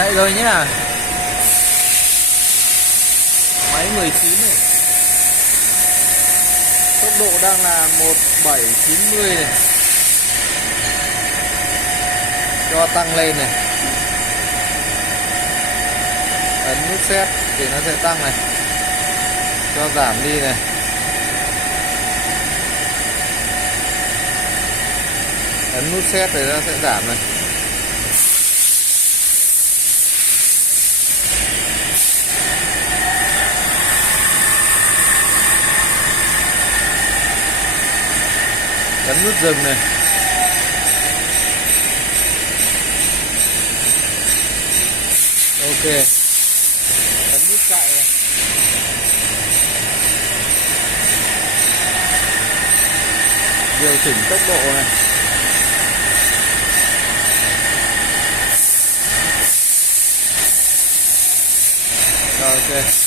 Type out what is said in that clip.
chạy rồi nhá. Máy 19 này. Tốc độ đang là 1790 này. Cho tăng lên này. Ấn nút set thì nó sẽ tăng này. Cho giảm đi này. Ấn nút set thì nó sẽ giảm này. Ấn nút dừng này. Ok. Ấn nút chạy này. Điều chỉnh tốc độ này. Rồi, ok.